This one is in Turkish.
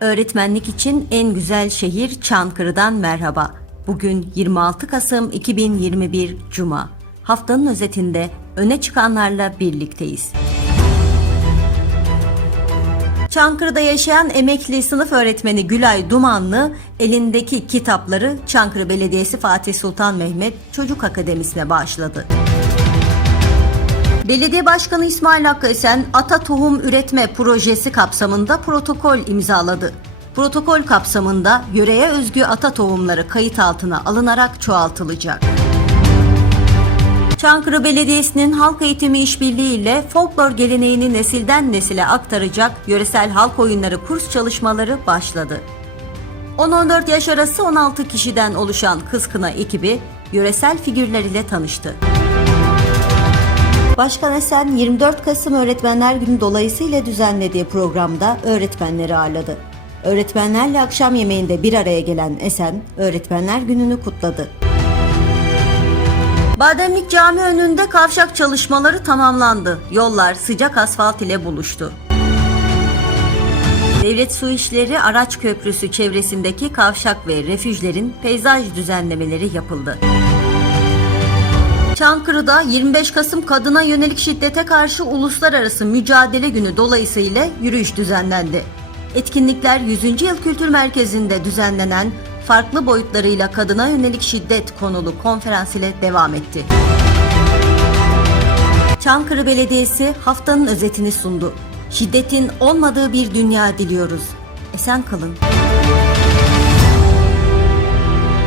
Öğretmenlik için en güzel şehir Çankırı'dan merhaba. Bugün 26 Kasım 2021 Cuma. Haftanın özetinde öne çıkanlarla birlikteyiz. Çankırı'da yaşayan emekli sınıf öğretmeni Gülay Dumanlı elindeki kitapları Çankırı Belediyesi Fatih Sultan Mehmet Çocuk Akademisi'ne bağışladı. Belediye Başkanı İsmail Hakkı Esen ata tohum üretme projesi kapsamında protokol imzaladı. Protokol kapsamında yöreye özgü ata tohumları kayıt altına alınarak çoğaltılacak. Çankırı Belediyesi'nin halk eğitimi işbirliği ile folklor geleneğini nesilden nesile aktaracak yöresel halk oyunları kurs çalışmaları başladı. 10-14 yaş arası 16 kişiden oluşan Kızkına ekibi yöresel figürler ile tanıştı. Başkan Esen 24 Kasım Öğretmenler Günü dolayısıyla düzenlediği programda öğretmenleri ağırladı. Öğretmenlerle akşam yemeğinde bir araya gelen Esen, Öğretmenler Günü'nü kutladı. Bademlik Cami önünde kavşak çalışmaları tamamlandı. Yollar sıcak asfalt ile buluştu. Devlet Su İşleri Araç Köprüsü çevresindeki kavşak ve refüjlerin peyzaj düzenlemeleri yapıldı. Çankırı'da 25 Kasım kadına yönelik şiddete karşı uluslararası mücadele günü dolayısıyla yürüyüş düzenlendi. Etkinlikler 100. Yıl Kültür Merkezi'nde düzenlenen farklı boyutlarıyla kadına yönelik şiddet konulu konferans ile devam etti. Çankırı Belediyesi haftanın özetini sundu. Şiddetin olmadığı bir dünya diliyoruz. Esen kalın.